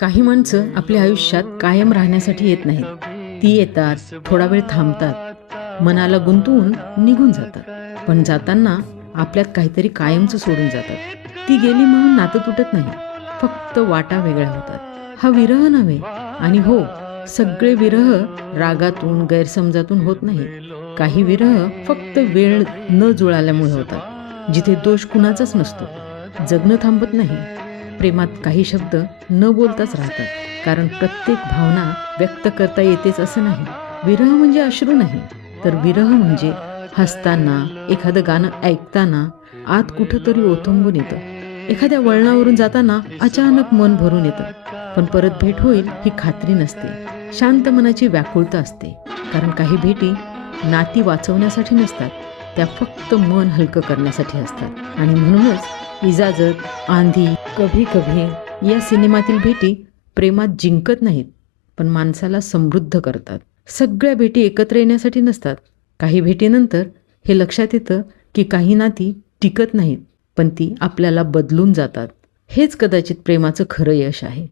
काही माणसं आपल्या आयुष्यात कायम राहण्यासाठी येत नाहीत. ती येतात, थोडा वेळ थांबतात, मनाला गुंतवून निघून जातात. पण जाताना आपल्यात काहीतरी कायमचं सोडून जातात. ती गेली म्हणून नातं तुटत नाही, फक्त वाटा वेगळ्या होतात. हा विरह नव्हे. आणि हो, सगळे विरह रागातून, गैरसमजातून होत नाही. काही विरह फक्त वेळ न जुळाल्यामुळे होतात, जिथे दोष कुणाचाच नसतो. जगणं थांबत नाही. प्रेमात काही शब्द न बोलताच राहतात, कारण प्रत्येक भावना व्यक्त करता येतेच असं नाही. विरह म्हणजे अश्रू नाही, तर विरह म्हणजे हसताना, एखादं गाणं ऐकताना आत कुठंतरी ओथंबून येतं. एखाद्या वळणावरून जाताना अचानक मन भरून येतं. पण परत भेट होईल ही खात्री नसते. शांत मनाची व्याकुळता असते. कारण काही भेटी नाती वाचवण्यासाठी नसतात, त्या फक्त मन हलकं करण्यासाठी असतात. आणि म्हणूनच इजाजत, आंधी, कभी कभी या सिनेमातील भेटी प्रेमात जिंकत नाहीत, पण माणसाला समृद्ध करतात. सगळ्या भेटी एकत्र येण्यासाठी नसतात. काही भेटीनंतर हे लक्षात येतं की काही नाती टिकत नाहीत, पण ती आपल्याला बदलून जातात. हेच कदाचित प्रेमाचं खरं यश आहे.